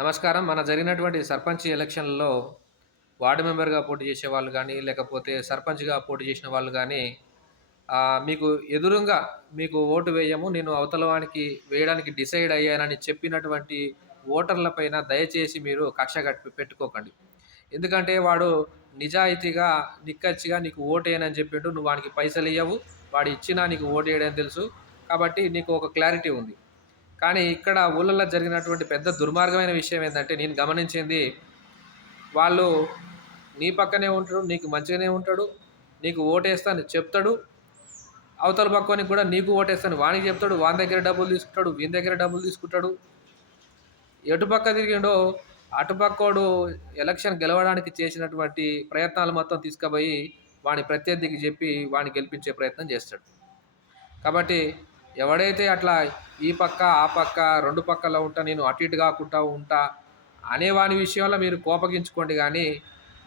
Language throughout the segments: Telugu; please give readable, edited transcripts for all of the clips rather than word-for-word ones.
నమస్కారం. మన జరిగినటువంటి సర్పంచ్ ఎలక్షన్‌లలో వార్డ్ మెంబర్‌గా పోటీ చేసేవాళ్ళు గానీ, లేకపోతే సర్పంచ్‌గా పోటీ చేసిన వాళ్ళు గానీ, మీకు ఎదురుంగా మీకు ఓటు వేయము, నేను అవతల వానికి వేయడానికి డిసైడ్ అయ్యానని చెప్పినటువంటి ఓటర్ల పైన దయచేసి మీరు కక్ష పెట్టుకోకండి. ఎందుకంటే వాడు నిజాయితీగా, నిక్కచ్చిగా నీకు ఓటేయనని చెప్పిండు. నువ్వు వానికి పైసలియ్యవు. వాడు ఇచ్చినా నీకు ఓటేయడని తెలుసు. కాబట్టి నీకు ఒక క్లారిటీ ఉంది. కానీ ఇక్కడ ఊళ్ళల్లో జరిగినటువంటి పెద్ద దుర్మార్గమైన విషయం ఏందంటే, నేను గమనించింది వాళ్ళు నీ పక్కనే ఉంటాడు, నీకు మంచిగానే ఉంటాడు, నీకు ఓటేస్తా అని చెప్తాడు. అవతల పక్కోనికి కూడా నీకు ఓటేస్తాను వానికి చెప్తాడు. వాని దగ్గర డబ్బులు తీసుకుంటాడు, వీని దగ్గర డబ్బులు తీసుకుంటాడు. ఎటు పక్క తిరిగిండో అటుపక్కోడు ఎలక్షన్ గెలవడానికి చేసినటువంటి ప్రయత్నాలు మొత్తం తీసుకుపోయి వాని ప్రత్యర్థికి చెప్పి వాడిని గెలిపించే ప్రయత్నం చేస్తాడు. కాబట్టి ఎవడైతే అట్లా ఈ పక్క, ఆ పక్క 2 పక్కల ఉంటా, నేను అటు ఇటు కాకుండా ఉంటా అనేవాని విషయంలో మీరు కోపగించుకోండి గానీ,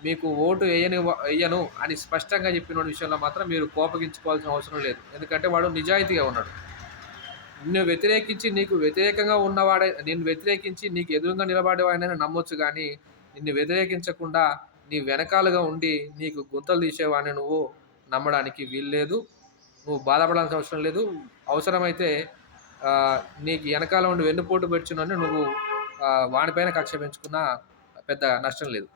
మీకు ఓటు ఎయ్యను అని స్పష్టంగా చెప్పినోడి విషయంలో మాత్రం మీరు కోపగించుకోవాల్సిన అవసరం లేదు. ఎందుకంటే వాడు నిజాయితీగా ఉన్నాడు. నిన్ను వ్యతిరేకించి నీకు వ్యతిరేకంగా ఉన్నవాడే నిన్ను వ్యతిరేకించి నీకు ఎదురుంగా నిలబడేవాడినైనా నమ్మొచ్చు గానీ, నిన్ను వ్యతిరేకించకుండా నీ వెనకాలుగా ఉండి నీకు గుంతలు తీసేవాడిని నువ్వు నమ్మడానికి వీల్లేదు. నువ్వు బాధపడాల్సిన అవసరం లేదు. అవసరమైతే నీకు ఎనకాల ఉండి వెన్నుపోటు పొడిచినోడిని నువ్వు వానిపైన కక్ష పెంచుకున్నా పెద్ద నష్టం లేదు.